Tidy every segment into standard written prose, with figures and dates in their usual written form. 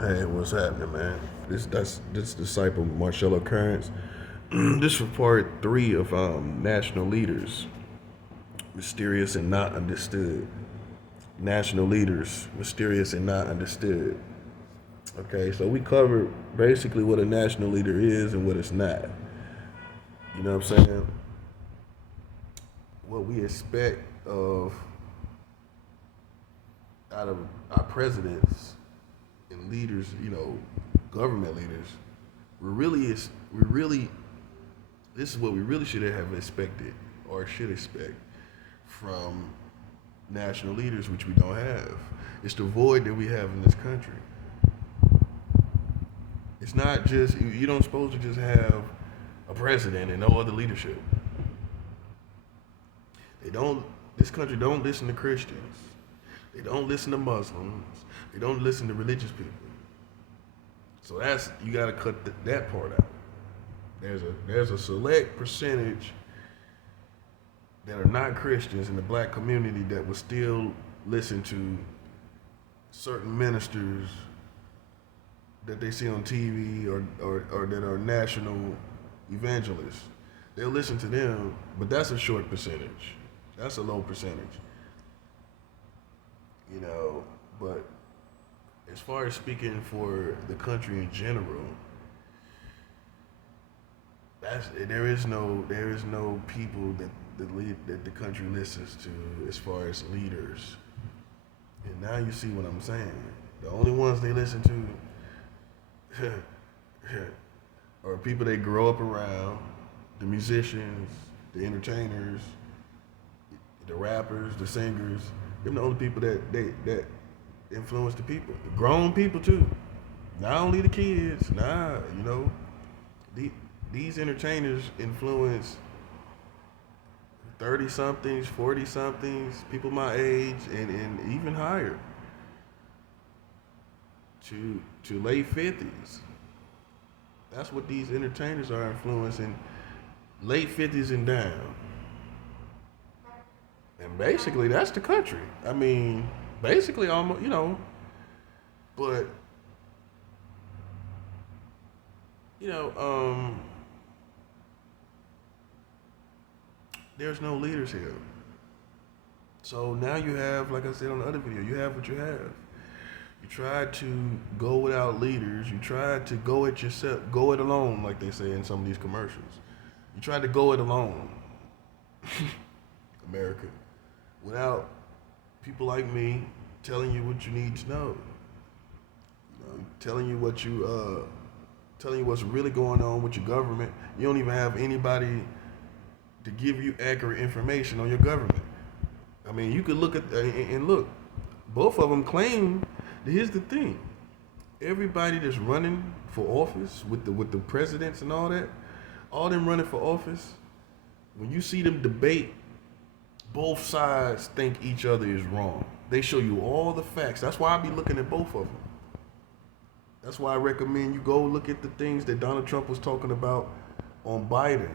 Hey, what's happening, man? This disciple Marcello Currents. This is part three of national leaders, mysterious and not understood. National leaders, mysterious and not understood. Okay, so we covered basically what a national leader is and what it's not. You know what I'm saying? What we expect of out of our presidents and leaders, government leaders, we really this is what we really should have expected or should expect from national leaders, which we don't have. It's the void that we have in this country. It's not just you don't supposed to just have a president and no other leadership. They don't. This country don't listen to Christians. They don't listen to Muslims. They don't listen to religious people. So that's you got to cut that part out. There's a select percentage that are not Christians in the black community that will still listen to certain ministers that they see on TV or that are national evangelists. They'll listen to them, but that's a short percentage. That's a low percentage. But as far as speaking for the country in general, there is no people that the country listens to as far as leaders. And now you see what I'm saying. The only ones they listen to are people they grow up around, the musicians, the entertainers, the rappers, the singers. They're the only people that influence the people. The grown people too. Not only the kids. These entertainers influence 30 somethings, 40 somethings, people my age, and even higher to late 50s. That's what these entertainers are influencing, late 50s and down. And basically, that's the country. I mean, basically, almost, but, there's no leaders here. So now you have, like I said on the other video, you have what you have. You try to go without leaders. You try to go it yourself, go it alone, like they say in some of these commercials. You try to go it alone, America, without people like me telling you what you need to know. Telling you telling you what's really going on with your government. You don't even have anybody to give you accurate information on your government. I mean, you could look at and look. Both of them claim. Here's the thing: everybody that's running for office with the presidents and all that, all them running for office, when you see them debate, both sides think each other is wrong. They show you all the facts. That's why I be looking at both of them. That's why I recommend you go look at the things that Donald Trump was talking about on Biden.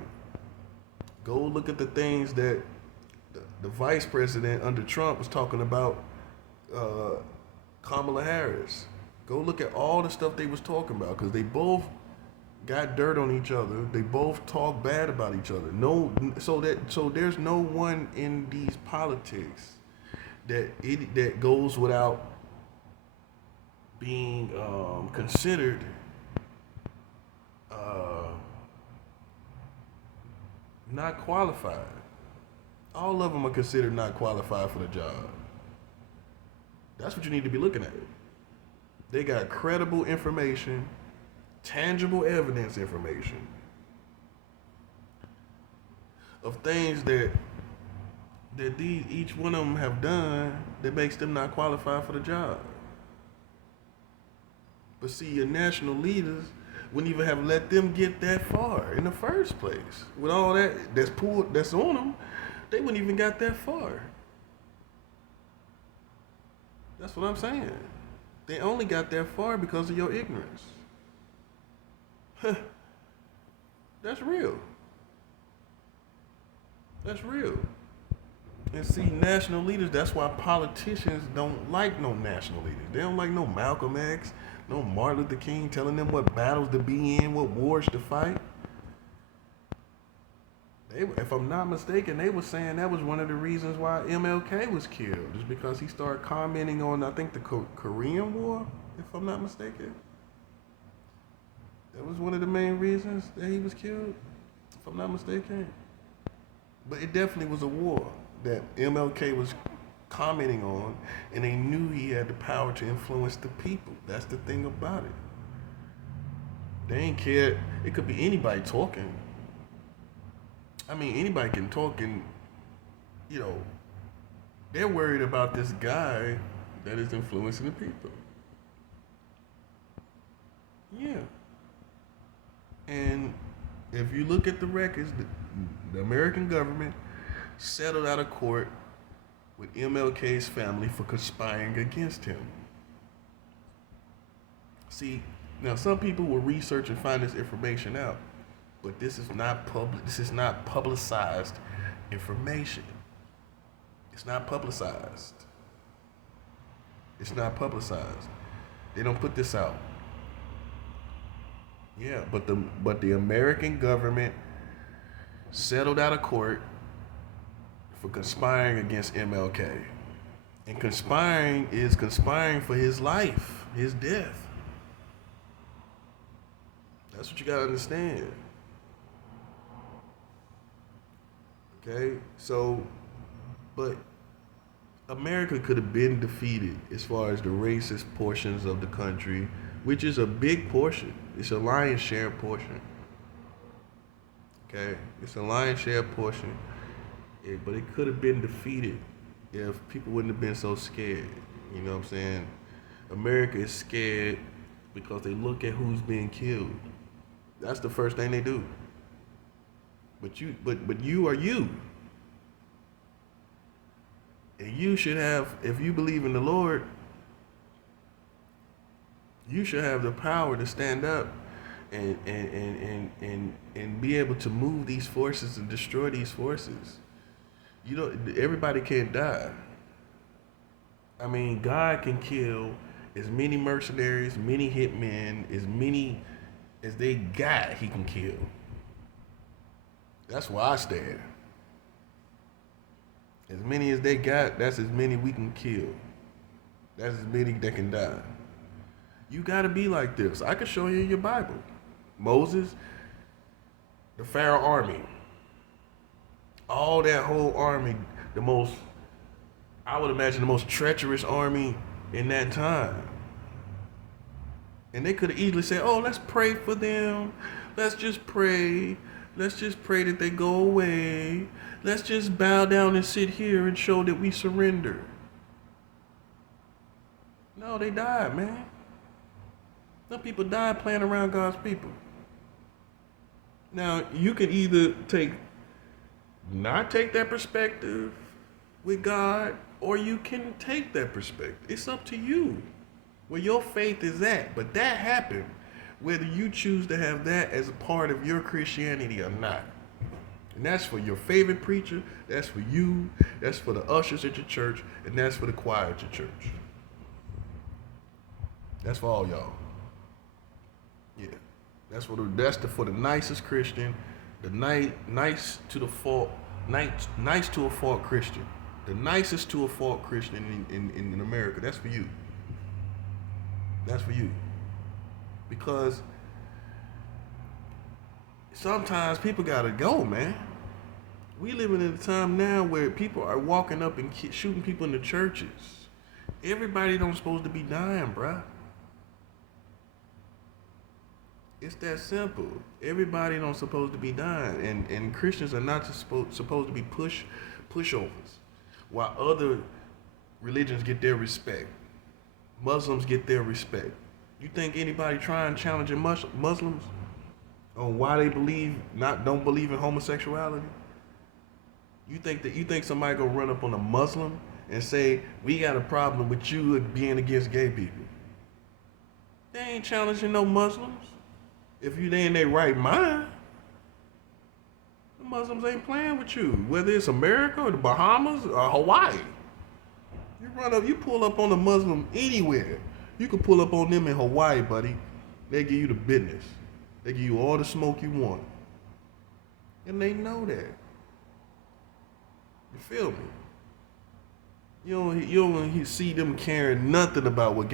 Go look at the things that the vice president under Trump was talking about Kamala Harris. Go look at all the stuff they was talking about because they both got dirt on each other. They both talk bad about each other. So there's no one in these politics that goes without being considered not qualified. All of them are considered not qualified for the job. That's what you need to be looking at. They got credible information, tangible evidence information of things that each one of them have done that makes them not qualified for the job. But see, your national leaders wouldn't even have let them get that far in the first place. With all that's on them, they wouldn't even got that far. That's what I'm saying. They only got that far because of your ignorance. That's real. That's real. And see, national leaders, that's why politicians don't like no national leaders. They don't like no Malcolm X. No Martin Luther King telling them what battles to be in, what wars to fight. If I'm not mistaken, they were saying that was one of the reasons why MLK was killed, just because he started commenting on, I think, the Korean War, if I'm not mistaken. That was one of the main reasons that he was killed, if I'm not mistaken. But it definitely was a war that MLK was commenting on, and they knew he had the power to influence the people. That's the thing about it. They ain't care. It could be anybody talking. I mean, anybody can talk, and, you know, they're worried about this guy that is influencing the people. Yeah. And if you look at the records, the American government settled out of court with MLK's family for conspiring against him. See, now some people will research and find this information out, but this is not public. This is not publicized information. It's not publicized. It's not publicized. They don't put this out. Yeah, but the American government settled out of court for conspiring against MLK. And conspiring is conspiring for his life, his death. That's what you gotta understand. Okay? So, but America could have been defeated as far as the racist portions of the country, which is a big portion. It's a lion's share portion. Okay? It's a lion's share portion. But it could have been defeated if people wouldn't have been so scared. You know what I'm saying? America is scared because they look at who's being killed. That's the first thing they do. But you are you. And you should have, if you believe in the Lord, you should have the power to stand up and be able to move these forces and destroy these forces. You know, everybody can't die. I mean, God can kill as many mercenaries, many hitmen, as many as they got, he can kill. That's where I stand. As many as they got, that's as many we can kill. That's as many that can die. You gotta be like this. I can show you in your Bible. Moses, the Pharaoh army. All that whole army, I would imagine the most treacherous army in that time. And they could have easily said, oh, let's pray for them. Let's just pray. Let's just pray that they go away. Let's just bow down and sit here and show that we surrender. No, they died, man. Some people died playing around God's people. Now, you can either not take that perspective with God, or you can take that perspective. It's up to you where your faith is at. But that happened whether you choose to have that as a part of your Christianity or not. And that's for your favorite preacher, that's for you, that's for the ushers at your church, and that's for the choir at your church. That's for all y'all. Yeah. That's for the nicest Christian, the nice to a fault Christian. The nicest to a fault Christian in America. That's for you. That's for you. Because sometimes people gotta go, man. We living in a time now where people are walking up and shooting people in the churches. Everybody don't supposed to be dying, bruh. It's that simple. Everybody don't supposed to be dying, and Christians are not supposed to be pushovers, while other religions get their respect. Muslims get their respect. You think anybody trying challenging Muslims on why they don't believe in homosexuality? You think somebody gonna run up on a Muslim and say, we got a problem with you being against gay people? They ain't challenging no Muslims. If they in their right mind, the Muslims ain't playing with you. Whether it's America or the Bahamas or Hawaii. You pull up on a Muslim anywhere, You can pull up on them in Hawaii, buddy. They give you the business. They give you all the smoke you want. And they know that. You feel me? You don't see them caring nothing about what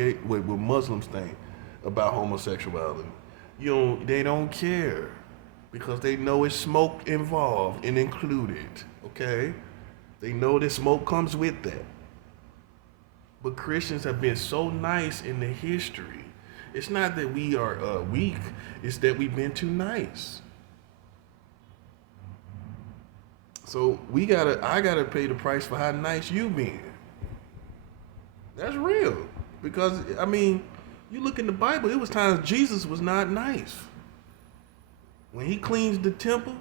Muslims think about homosexuality. They don't care because they know it's smoke involved and included. Okay, they know that smoke comes with that. But Christians have been so nice in the history. It's not that we are weak; it's that we've been too nice. So I gotta pay the price for how nice you been. That's real. Because, I mean, you look in the Bible, it was times Jesus was not nice. When he cleans the temple,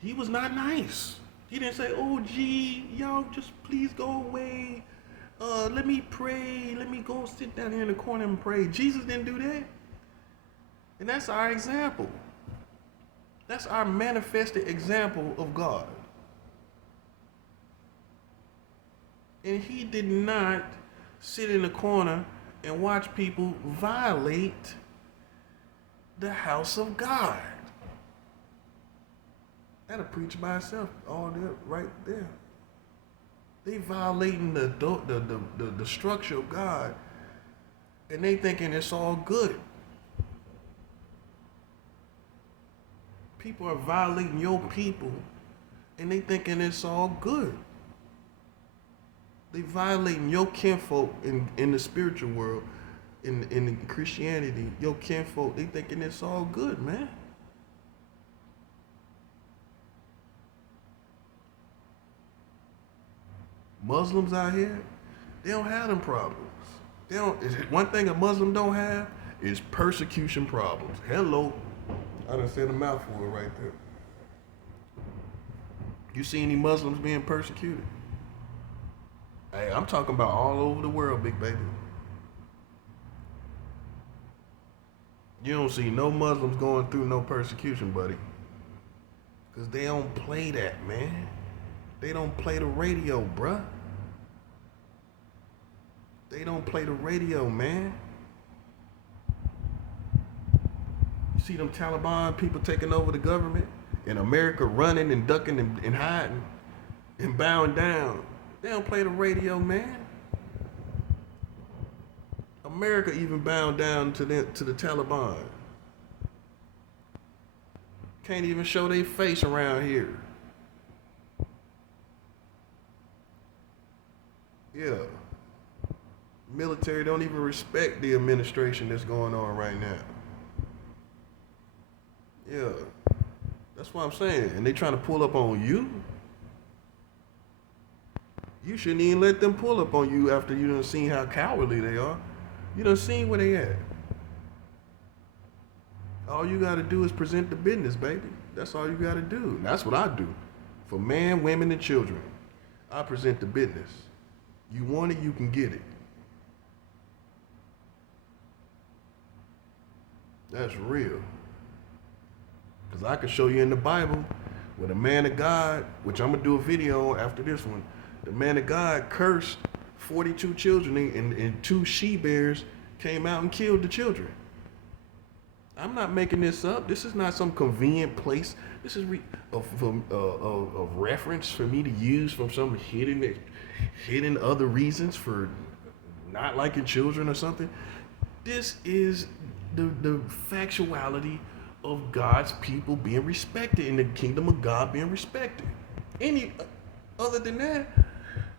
he was not nice. He didn't say, oh, gee, y'all just please go away. Let me pray. Let me go sit down here in the corner and pray. Jesus didn't do that. And that's our example. That's our manifested example of God. And he did not sit in the corner and watch people violate the house of God. That'll preach by itself all there, right there. They violating the structure of God, and they thinking it's all good. People are violating your people, and they thinking it's all good. They violating your kinfolk in the spiritual world, in Christianity. Your kinfolk, they thinking it's all good, man. Muslims out here, they don't have them problems. They don't. One thing a Muslim don't have is persecution problems. Hello, I done said a mouthful right there. You see any Muslims being persecuted? Hey, I'm talking about all over the world, big baby. You don't see no Muslims going through no persecution, buddy. Because they don't play that, man. They don't play the radio, bruh. They don't play the radio, man. You see them Taliban people taking over the government, and America running and ducking and hiding and bowing down. They don't play the radio, man. America even bowed down to the Taliban. Can't even show their face around here. Yeah. Military don't even respect the administration that's going on right now. Yeah. That's what I'm saying. And they trying to pull up on you. You shouldn't even let them pull up on you after you done seen how cowardly they are. You done seen where they at. All you gotta do is present the business, baby. That's all you gotta do. And that's what I do. For men, women, and children. I present the business. You want it, you can get it. That's real. Because I can show you in the Bible where the man of God, which I'm going to do a video after this one, the man of God cursed 42 children and 2 she-bears came out and killed the children. I'm not making this up. This is not some convenient place. This is a reference for me to use from some hidden other reasons for not liking children or something. This is the factuality of God's people being respected and the kingdom of God being respected. Any other than that,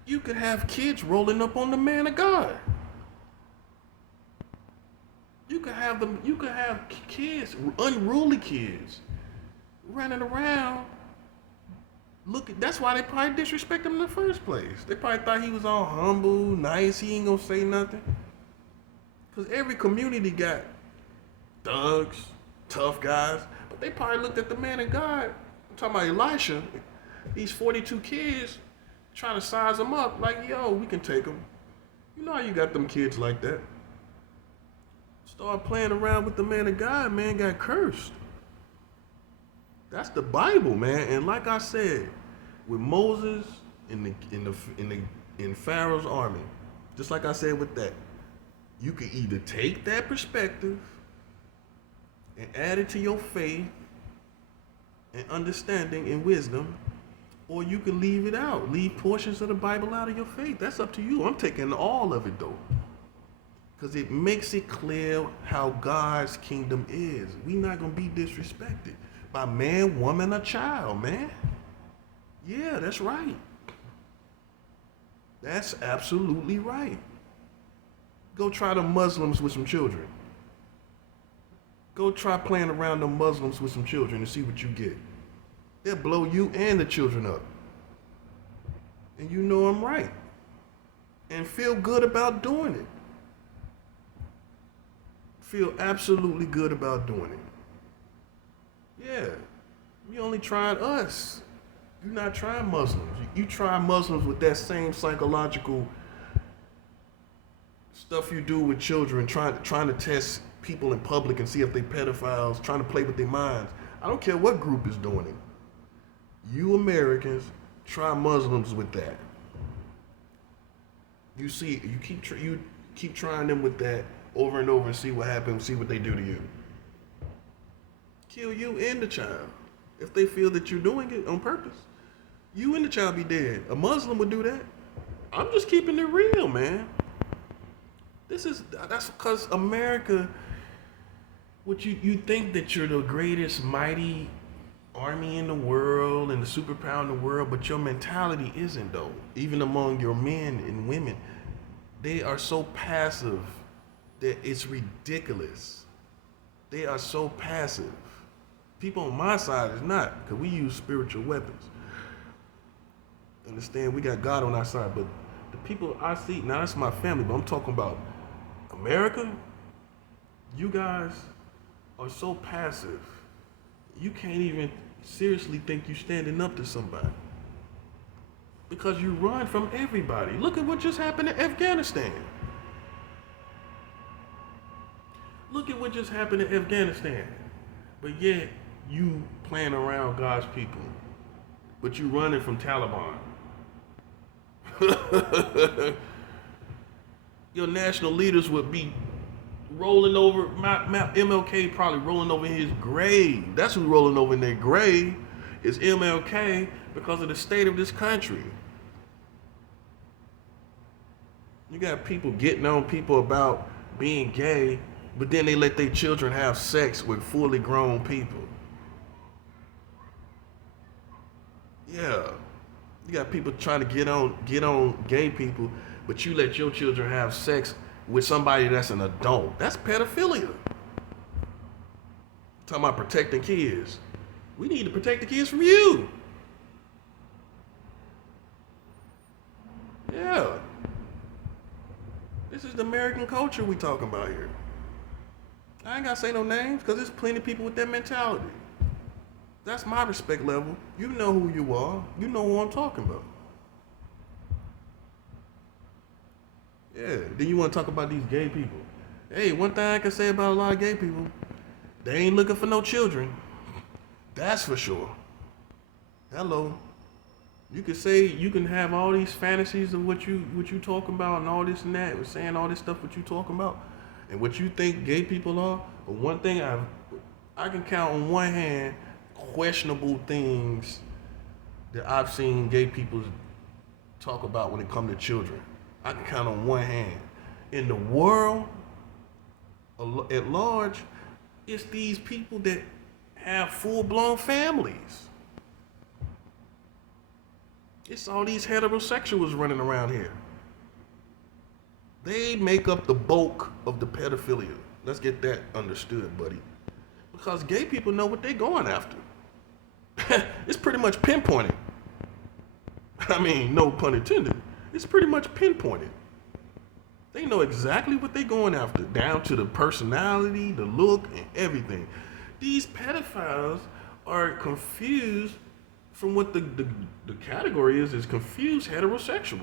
you could have kids rolling up on the man of God. You could have kids, unruly kids, running around. That's why they probably disrespect him in the first place. They probably thought he was all humble, nice, he ain't gonna say nothing. Because every community got thugs, tough guys, but they probably looked at the man of God. I'm talking about Elisha, these 42 kids, trying to size them up like, yo, we can take them. You know how you got them kids like that. Start playing around with the man of God, man, got cursed. That's the Bible, man. And like I said, with Moses in Pharaoh's army, just like I said with that, You can either take that perspective and add it to your faith and understanding and wisdom, or you can leave it out. Leave portions of the Bible out of your faith. That's up to you. I'm taking all of it though. Because it makes it clear how God's kingdom is. We're not going to be disrespected by man, woman, or child, man. Yeah, that's right. That's absolutely right. Go try the Muslims with some children. Go try playing around the Muslims with some children and see what you get. They'll blow you and the children up. And you know I'm right. And feel good about doing it. Feel absolutely good about doing it. Yeah. You only tried us. You're not trying Muslims. You try Muslims with that same psychological stuff you do with children, trying to test people in public and see if they pedophiles, trying to play with their minds. I don't care what group is doing it. You Americans try Muslims with that. You see, you keep trying them with that over and over and see what happens, see what they do to you. Kill you and the child. If they feel that you're doing it on purpose, you and the child be dead. A Muslim would do that. I'm just keeping it real, man. That's because America, what you think that you're the greatest mighty army in the world and the superpower in the world, but your mentality isn't though. Even among your men and women, they are so passive that it's ridiculous. They are so passive. People on my side is not, because we use spiritual weapons. Understand, we got God on our side, but the people I see, now that's my family, but I'm talking about America. You guys are so passive. You can't even seriously think you're standing up to somebody. Because you run from everybody. Look at what just happened in Afghanistan. Look at what just happened in Afghanistan. But yet, you playing around God's people. But you running from Taliban. Your national leaders would be rolling over, MLK probably rolling over in his grave. That's who's rolling over in their grave, is MLK, because of the state of this country. You got people getting on people about being gay, but then they let their children have sex with fully grown people. Yeah. You got people trying to get on gay people, but you let your children have sex with somebody that's an adult. That's pedophilia. Talking about protecting kids. We need to protect the kids from you. Yeah. This is the American culture we talking about here. I ain't gotta say no names, because there's plenty of people with that mentality. That's my respect level. You know who you are. You know who I'm talking about. Yeah, then you want to talk about these gay people. Hey, one thing I can say about a lot of gay people, they ain't looking for no children. That's for sure. Hello. You can say, you can have all these fantasies of what you talking about and all this and that, and saying all this stuff what you talking about and what you think gay people are. But one thing I can count on one hand questionable things that I've seen gay people talk about when it comes to children. I can count on one hand. In the world at large, it's these people that have full-blown families. It's all these heterosexuals running around here. They make up the bulk of the pedophilia. Let's get that understood, buddy. Because gay people know what they're going after. It's pretty much pinpointed. I mean, no pun intended. It's pretty much pinpointed. They know exactly what they're going after, down to the personality, the look, and everything. These pedophiles are confused from what the category is confused heterosexuals.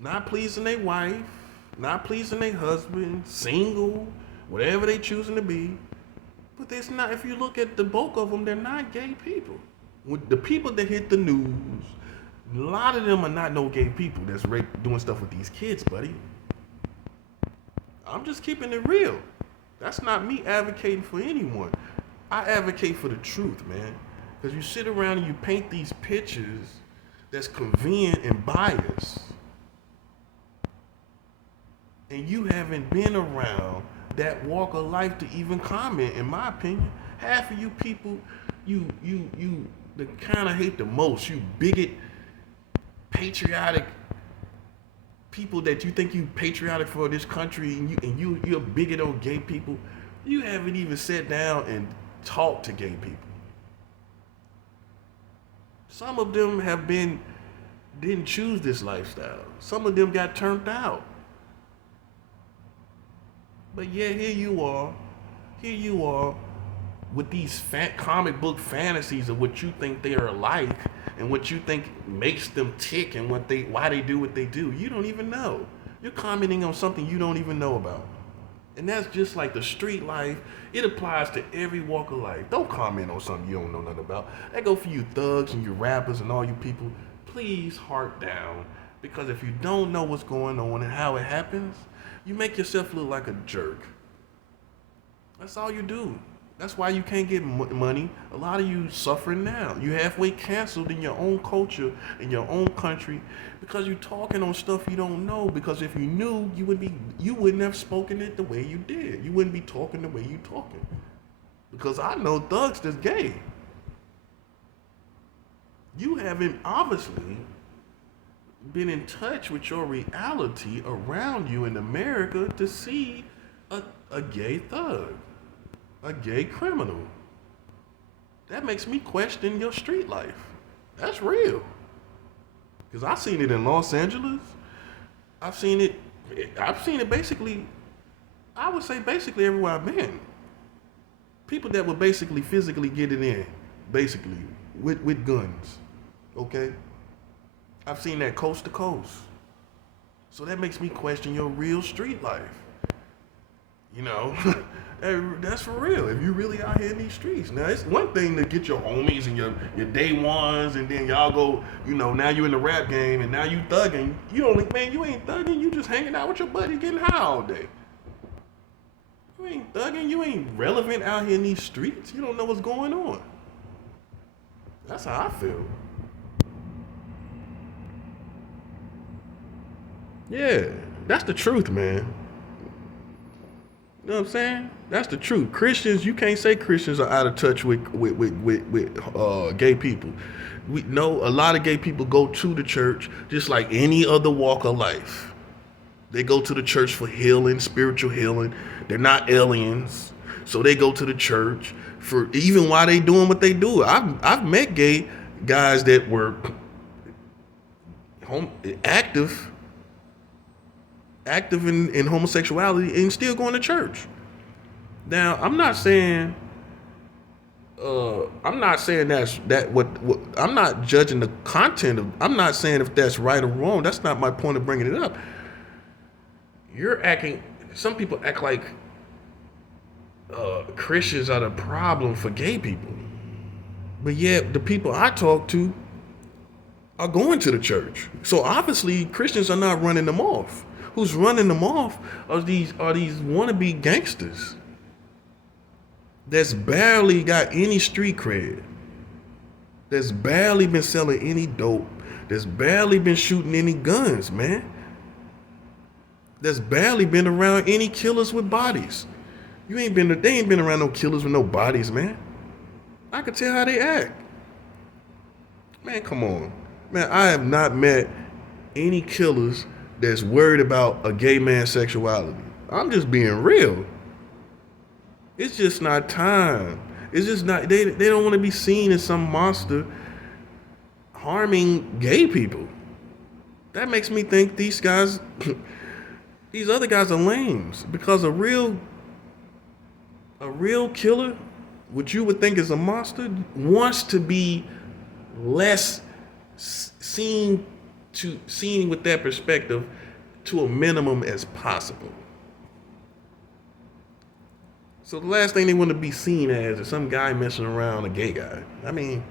Not pleasing their wife, not pleasing their husband, single, whatever they choosing to be. But there's not, if you look at the bulk of them, they're not gay people. With the people that hit the news, a lot of them are not no gay people that's doing stuff with these kids, buddy. I'm just keeping it real. That's not me advocating for anyone. I advocate for the truth, man. Because you sit around and you paint these pictures that's convenient and biased. And you haven't been around that walk of life to even comment, in my opinion. Half of you people, you the kind I hate the most, you bigot, patriotic people that you think you patriotic for this country, and you're a bigot on gay people. You haven't even sat down and talked to gay people. Some of them didn't choose this lifestyle. Some of them got turned out. But yeah, here you are with these comic book fantasies of what you think they are like and what you think makes them tick and why they do what they do. You don't even know. You're commenting on something you don't even know about. And that's just like the street life. It applies to every walk of life. Don't comment on something you don't know nothing about. That go for you thugs and you rappers and all you people. Please heart down. Because if you don't know what's going on and how it happens, you make yourself look like a jerk. That's all you do. That's why you can't get money. A lot of you suffering now. You halfway canceled in your own culture, in your own country, because you're talking on stuff you don't know. Because if you knew, you wouldn't have spoken it the way you did. You wouldn't be talking the way you talking. Because I know thugs that's gay. You haven't obviously been in touch with your reality around you in America to see a gay thug, a gay criminal. That makes me question your street life. That's real. Because I've seen it in Los Angeles. I've seen it basically, I would say basically everywhere I've been. People that would basically physically get it in, basically, with guns. Okay? I've seen that coast to coast. So that makes me question your real street life. You know, that's for real. If you really out here in these streets. Now, it's one thing to get your homies and your day ones, and then y'all go, now you in the rap game, and now you thugging. You ain't thugging. You just hanging out with your buddy getting high all day. You ain't thugging. You ain't relevant out here in these streets. You don't know what's going on. That's how I feel. Yeah, that's the truth, man. You know what I'm saying? That's the truth. Christians, you can't say Christians are out of touch with gay people. We know a lot of gay people go to the church just like any other walk of life. They go to the church for healing, spiritual healing. They're not aliens, so they go to the church for even while they doing what they do. I've met gay guys that were active in homosexuality and still going to church. Now, I'm not saying I'm not judging the content of. I'm not saying if that's right or wrong. That's not my point of bringing it up. Some people act like Christians are the problem for gay people, but yet the people I talk to are going to the church. So obviously Christians are not running them off. Who's running them off are these wannabe gangsters that's barely got any street cred, that's barely been selling any dope, that's barely been shooting any guns, man, that's barely been around any killers with bodies. They ain't been around no killers with no bodies, man. I can tell how they act. Man, come on. Man, I have not met any killers that's worried about a gay man's sexuality. I'm just being real. It's just not time. It's just not, they don't want to be seen as some monster harming gay people. That makes me think these guys, these other guys are lames, because a real killer, what you would think is a monster, wants to be less seen with that perspective to a minimum as possible. So the last thing they want to be seen as is some guy messing around, a gay guy. I mean,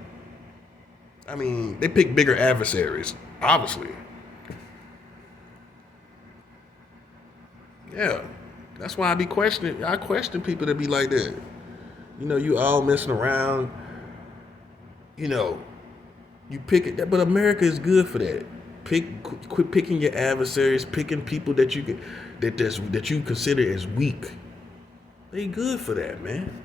they pick bigger adversaries, obviously. Yeah. That's why I question people that be like that. You know, you all messing around. You know, you pick it, but America is good for that. Quit picking your adversaries, picking people that that you consider as weak. They good for that, man.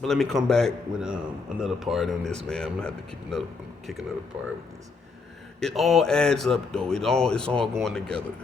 But let me come back with another part on this, man. I'm gonna have to kick another part with this. It all adds up, though. It's all going together.